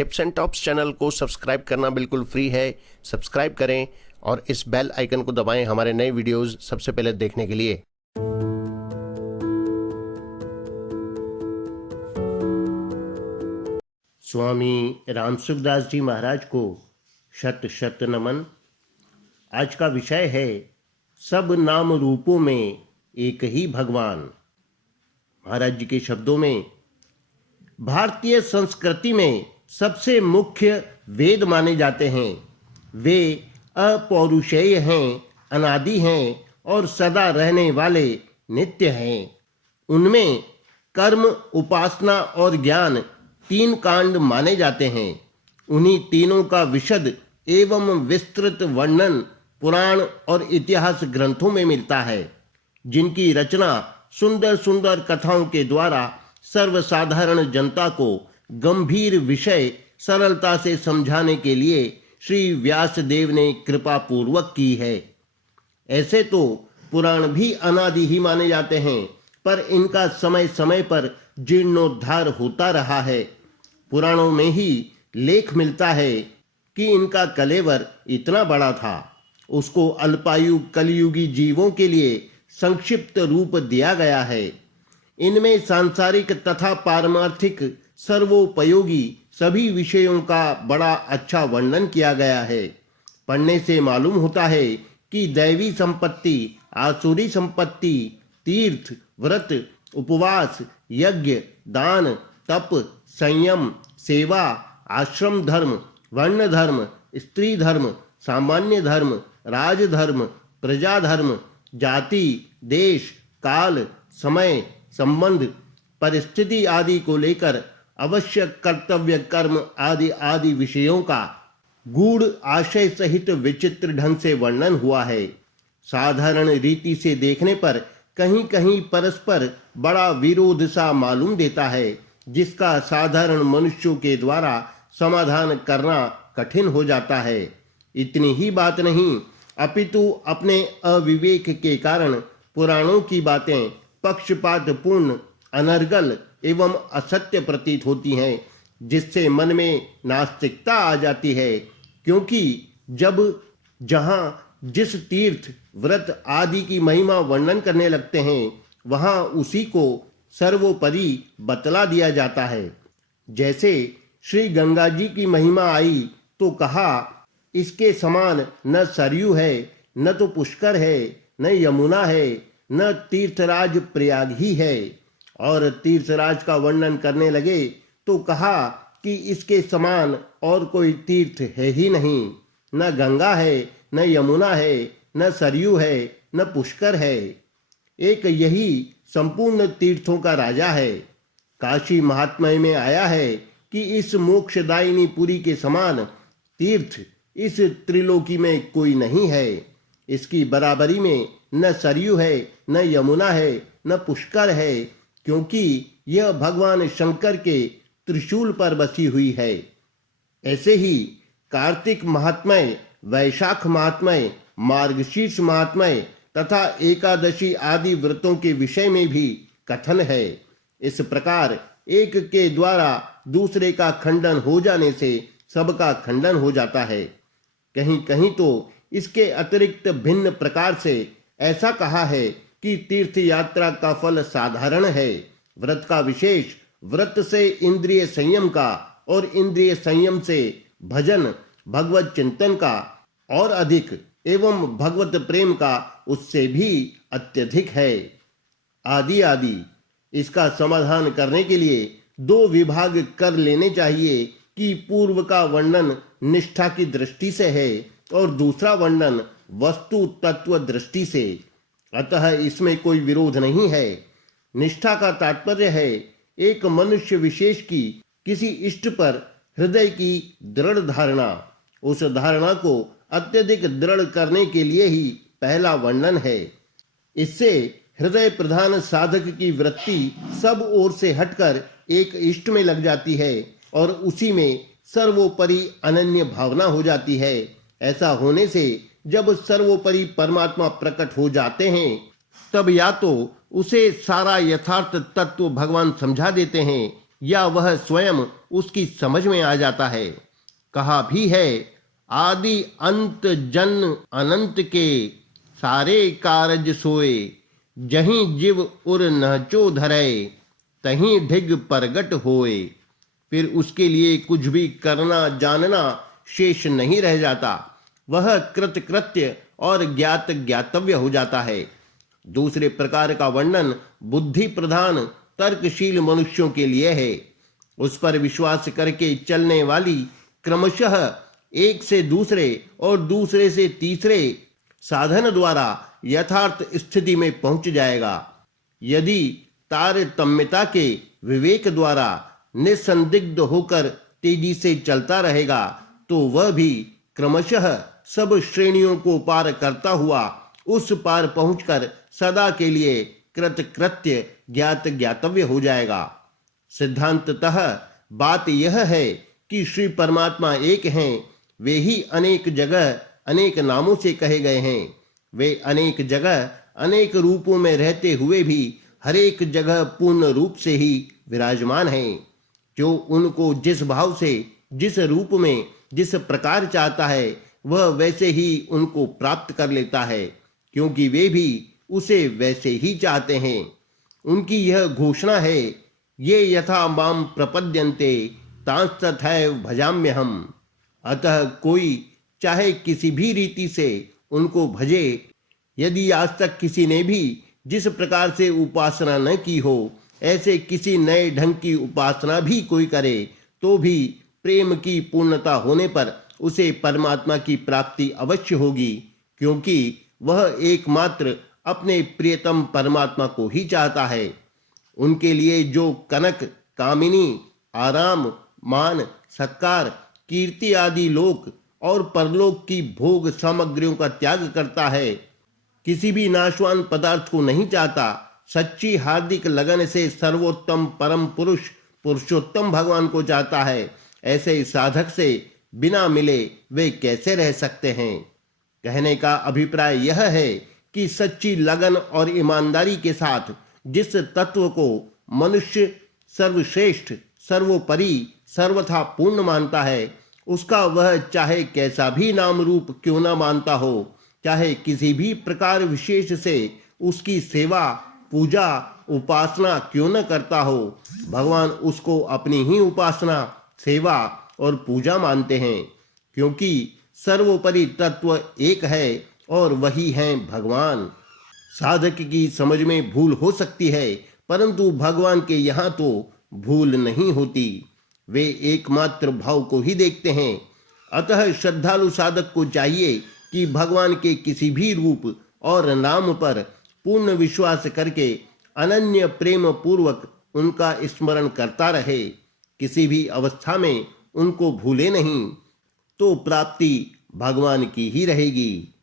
Tips and tops channel को subscribe करना बिल्कुल फ्री है। सब्सक्राइब करें और इस बेल आइकन को दबाएं हमारे नए वीडियोस सबसे पहले देखने के लिए। स्वामी रामसुखदास जी महाराज को शत शत नमन। आज का विषय है सब नाम रूपों में एक ही भगवान। महाराज जी के शब्दों में, भारतीय संस्कृति में सबसे मुख्य वेद माने जाते हैं। वे अपौरुषेय हैं, अनादि हैं और सदा रहने वाले नित्य हैं। उनमें कर्म, उपासना और ज्ञान तीन कांड माने जाते हैं। उन्हीं तीनों का विशद एवं विस्तृत वर्णन पुराण और इतिहास ग्रंथों में मिलता है, जिनकी रचना सुंदर सुंदर कथाओं के द्वारा सर्वसाधारण जनता को गंभीर विषय सरलता से समझाने के लिए श्री व्यासदेव ने कृपा पूर्वक की है। ऐसे तो पुराण भी अनादि ही माने जाते हैं, पर इनका समय समय पर जीर्णोद्धार होता रहा है। पुराणों में ही लेख मिलता है कि इनका कलेवर इतना बड़ा था, उसको अल्पायु कलयुगी जीवों के लिए संक्षिप्त रूप दिया गया है। इनमें सांसारिक तथा पारमार्थिक सर्वोपयोगी सभी विषयों का बड़ा अच्छा वर्णन किया गया है। पढ़ने से मालूम होता है कि दैवी संपत्ति, आसुरी संपत्ति, तीर्थ, व्रत, उपवास, यज्ञ, दान, तप, संयम, सेवा, आश्रम धर्म, वर्ण धर्म, स्त्री धर्म, सामान्य धर्म, राजधर्म, प्रजा धर्म, जाति, देश, काल, समय, संबंध, परिस्थिति आदि को लेकर अवश्य कर्तव्य कर्म आदि आदि विषयों का गूढ़ आशय सहित विचित्र ढंग से वर्णन हुआ है। साधारण रीति से देखने पर कहीं कहीं परस्पर बड़ा विरोध सा मालूम देता है, जिसका साधारण मनुष्यों के द्वारा समाधान करना कठिन हो जाता है। इतनी ही बात नहीं, अपितु अपने अविवेक के कारण पुराणों की बातें पक्षपातपूर्ण, अनर्गल एवं असत्य प्रतीत होती हैं, जिससे मन में नास्तिकता आ जाती है। क्योंकि जब जहाँ जिस तीर्थ, व्रत आदि की महिमा वर्णन करने लगते हैं, वहाँ उसी को सर्वोपरि बतला दिया जाता है। जैसे श्री गंगा जी की महिमा आई तो कहा, इसके समान न सरयू है, न तो पुष्कर है, न यमुना है, न तीर्थराज प्रयाग ही है। और तीर्थराज का वर्णन करने लगे तो कहा कि इसके समान और कोई तीर्थ है ही नहीं। न गंगा है, न यमुना है, न सरयू है, न पुष्कर है। एक यही संपूर्ण तीर्थों का राजा है। काशी महात्म्य में आया है कि इस मोक्षदायिनी पुरी के समान तीर्थ इस त्रिलोकी में कोई नहीं है। इसकी बराबरी में न सरयू है, न यमुना है, न पुष्कर है, क्योंकि यह भगवान शंकर के त्रिशूल पर बसी हुई है। ऐसे ही कार्तिक महात्म्य, वैशाख महात्म्य, मार्गशीर्ष महात्म्य तथा एकादशी आदि व्रतों के विषय में भी कथन है। इस प्रकार एक के द्वारा दूसरे का खंडन हो जाने से सबका खंडन हो जाता है। कहीं कहीं तो इसके अतिरिक्त भिन्न प्रकार से ऐसा कहा है कि तीर्थ यात्रा का फल साधारण है, व्रत का विशेष, व्रत से इंद्रिय संयम का और इंद्रिय संयम से भजन भगवत चिंतन का और अधिक एवं भगवत प्रेम का उससे भी अत्यधिक है। आदि आदि इसका समाधान करने के लिए दो विभाग कर लेने चाहिए कि पूर्व का वर्णन निष्ठा की दृष्टि से है और दूसरा वर्णन वस्तु तत्व दृष्टि से। अतः इसमें कोई विरोध नहीं है। निष्ठा का तात्पर्य है एक मनुष्य विशेष की किसी इष्ट पर हृदय की दृढ़ धारणा। उस धारणा को अत्यधिक दृढ़ करने के लिए ही पहला वर्णन है। इससे हृदय प्रधान साधक की वृत्ति सब ओर से हटकर एक इष्ट में लग जाती है और उसी में सर्वोपरि अनन्य भावना हो जाती है। ऐसा होने से जब सर्वोपरि परमात्मा प्रकट हो जाते हैं, तब या तो उसे सारा यथार्थ तत्व भगवान समझा देते हैं या वह स्वयं उसकी समझ में आ जाता है। कहा भी है, आदि अंत जन अनंत के सारे कारज सोए, जहीं जीव उर नहचो धरे, तहीं ढिग परगट होए। फिर उसके लिए कुछ भी करना जानना शेष नहीं रह जाता, वह कृतकृत्य और ज्ञात ज्ञातव्य हो जाता है। दूसरे प्रकार का वर्णन बुद्धि प्रधान तर्कशील मनुष्यों के लिए है। उस पर विश्वास करके चलने वाली क्रमशः एक से दूसरे और दूसरे से तीसरे साधन द्वारा यथार्थ स्थिति में पहुंच जाएगा। यदि तारतम्यता के विवेक द्वारा निसंदिग्ध होकर तेजी से चलता रहेगा तो वह भी क्रमशः सब श्रेणियों को पार करता हुआ उस पार पहुंचकर सदा के लिए कृतकृत्य ज्ञात ज्ञातव्य हो जाएगा। सिद्धांततः बात यह है कि श्री परमात्मा एक हैं, वे ही अनेक जगह अनेक नामों से कहे गए हैं। वे अनेक जगह अनेक रूपों में रहते हुए भी हर एक जगह पूर्ण रूप से ही विराजमान हैं। जो उनको जिस भाव से, जिस रूप में, जिस प्रकार चाहता है वह वैसे ही उनको प्राप्त कर लेता है, क्योंकि वे भी उसे वैसे ही चाहते हैं। उनकी यह घोषणा है, ये यथा माम प्रपद्यन्ते तांस्तथैव भजाम्यहम्। अतः कोई चाहे किसी भी रीति से उनको भजे। यदि आज तक किसी ने भी जिस प्रकार से उपासना न की हो, ऐसे किसी नए ढंग की उपासना भी कोई करे तो भी प्रेम की पूर्णता होने पर उसे परमात्मा की प्राप्ति अवश्य होगी, क्योंकि वह एकमात्र अपने प्रियतम परमात्मा को ही चाहता है। उनके लिए जो कनक, कामिनी, आराम, मान, सत्कार, कीर्ति आदि लोक और परलोक की भोग सामग्रियों का त्याग करता है, किसी भी नाशवान पदार्थ को नहीं चाहता, सच्ची हार्दिक लगन से सर्वोत्तम परम पुरुष पुरुषोत्तम भगवान को चाहता है, ऐसे साधक से बिना मिले वे कैसे रह सकते हैं। कहने का अभिप्राय यह है कि सच्ची लगन और ईमानदारी के साथ जिस तत्व को मनुष्य सर्वश्रेष्ठ, सर्वोपरि, सर्वथा पूर्ण मानता है, उसका वह चाहे कैसा भी नाम रूप क्यों न मानता हो, चाहे किसी भी प्रकार विशेष से उसकी सेवा, पूजा, उपासना क्यों न करता हो, भगवान उसको अपनी ही उपासना, सेवा और पूजा मानते हैं, क्योंकि सर्वोपरि तत्व एक है और वही है भगवान। साधक की समझ में भूल हो सकती है, परंतु भगवान के यहाँ तो भूल नहीं होती। वे एकमात्र भाव को ही देखते हैं। अतः श्रद्धालु साधक को चाहिए कि भगवान के किसी भी रूप और नाम पर पूर्ण विश्वास करके अनन्य प्रेम पूर्वक उनका स्मरण करता रहे, किसी भी अवस्था में उनको भूले नहीं, तो प्राप्ति भगवान की ही रहेगी।